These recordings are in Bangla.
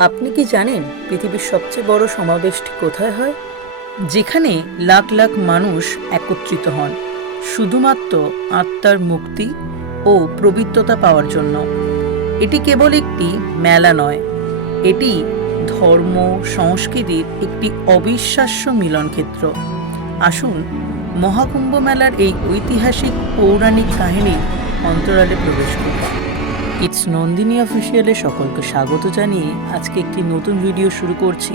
আপনি কি জানেন পৃথিবীর সবচেয়ে বড় সমাবেশটি কোথায় হয়? যেখানে লাখ লাখ মানুষ একত্রিত হন শুধুমাত্র আত্মার মুক্তি ও পবিত্রতা পাওয়ার জন্য। এটি কেবল একটি মেলা নয়, এটি ধর্ম সংস্কৃতির একটি অবিশ্বাস্য মিলনক্ষেত্র। আসুন মহাকুম্ভ মেলার এই ঐতিহাসিক পৌরাণিক কাহিনীর অন্তরালে প্রবেশ করি। ইটস নন্দিনী অফিসিয়ালে সকলকে স্বাগত জানিয়ে আজকে একটি নতুন ভিডিও শুরু করছি।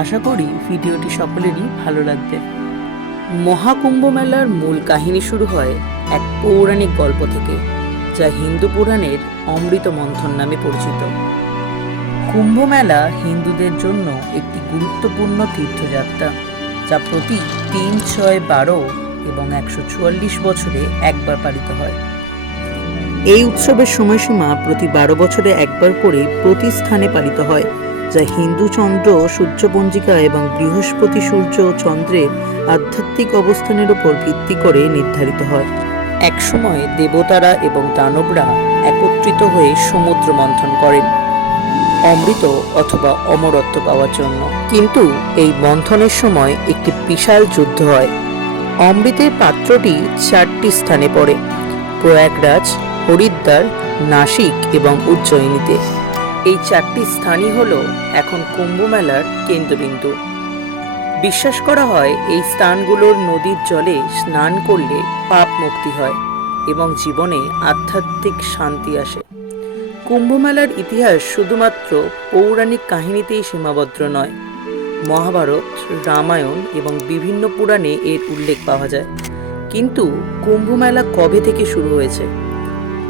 আশা করি ভিডিওটি সকলেরই ভালো লাগবে। মহাকুম্ভ মেলার মূল কাহিনী শুরু হয় এক পৌরাণিক গল্প থেকে, যা হিন্দু পুরাণের অমৃত মন্থন নামে পরিচিত। কুম্ভ মেলা হিন্দুদের জন্য একটি গুরুত্বপূর্ণ তীর্থযাত্রা, যা প্রতি 3, 6, 12 এবং 144 বছরে একবার পালিত হয়। এই উৎসবের সময়সীমা প্রতি 12 বছরে একবার করে প্রতি স্থানে পালিত হয়, যা হিন্দু চন্দ্র সূর্য পঞ্জিকা এবং বৃহস্পতি সূর্য ও চন্দ্রের আধ্যাত্মিক অবস্থানের উপর ভিত্তি করে নির্ধারিত হয়। একসময় দেবতারা এবং দানবরা একত্রিত হয়ে সমুদ্র মন্থন করেন অমৃত অথবা অমরত্ব পাওয়ার জন্য। কিন্তু এই মন্থনের সময় একটি বিশাল যুদ্ধ হয়। অমৃতের পাত্রটি 4টি স্থানে পড়ে: প্রয়াগরাজ, হরিদ্বার, নাসিক এবং উজ্জয়িনীতে। এই 4টি স্থানই হল এখন কুম্ভ মেলার কেন্দ্রবিন্দু। বিশ্বাস করা হয় এই স্থানগুলোর নদীর জলে স্নান করলে পাপ মুক্তি হয় এবং জীবনে আধ্যাত্মিক শান্তি আসে। কুম্ভ মেলার ইতিহাস শুধুমাত্র পৌরাণিক কাহিনীতেই সীমাবদ্ধ নয়। মহাভারত, রামায়ণ এবং বিভিন্ন পুরাণে এর উল্লেখ পাওয়া যায়। কিন্তু কুম্ভ মেলা কবে থেকে শুরু হয়েছে?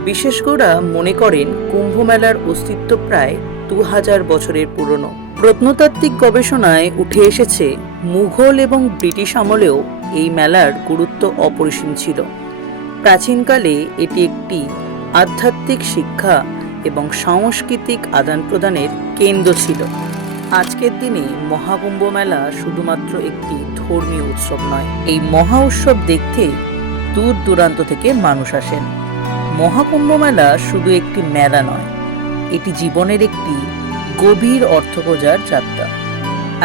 বিশেষজ্ঞরা মনে করেন কুম্ভ মেলার অস্তিত্ব প্রায় 2000 বছরের পুরনো। প্রত্নতাত্ত্বিক গবেষণায় উঠে এসেছে মুঘল এবং ব্রিটিশ আমলেও এই মেলার গুরুত্ব অপরিসীম ছিল। প্রাচীনকালে এটি একটি আধ্যাত্মিক শিক্ষা এবং সাংস্কৃতিক আদান প্রদানের কেন্দ্র ছিল। আজকের দিনে মহাকুম্ভ মেলা শুধুমাত্র একটি ধর্মীয় উৎসব নয়, এই মহা উৎসব দেখতে দূর দূরান্ত থেকে মানুষ আসেন। মহাকুম্ভ মেলা শুধু একটি মেলা নয়, এটি জীবনের একটি গভীর অর্থ খোঁজার যাত্রা।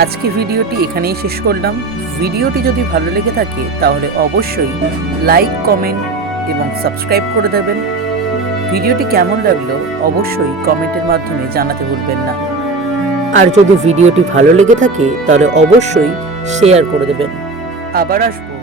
আজকে ভিডিওটি এখানেই শেষ করলাম। ভিডিওটি যদি ভালো লেগে থাকে তাহলে অবশ্যই লাইক, কমেন্ট এবং সাবস্ক্রাইব করে দেবেন। ভিডিওটি কেমন লাগলো অবশ্যই কমেন্টের মাধ্যমে জানাতে ভুলবেন না। আর যদি ভিডিওটি ভালো লেগে থাকে তাহলে অবশ্যই শেয়ার করে দেবেন। আবার আসবো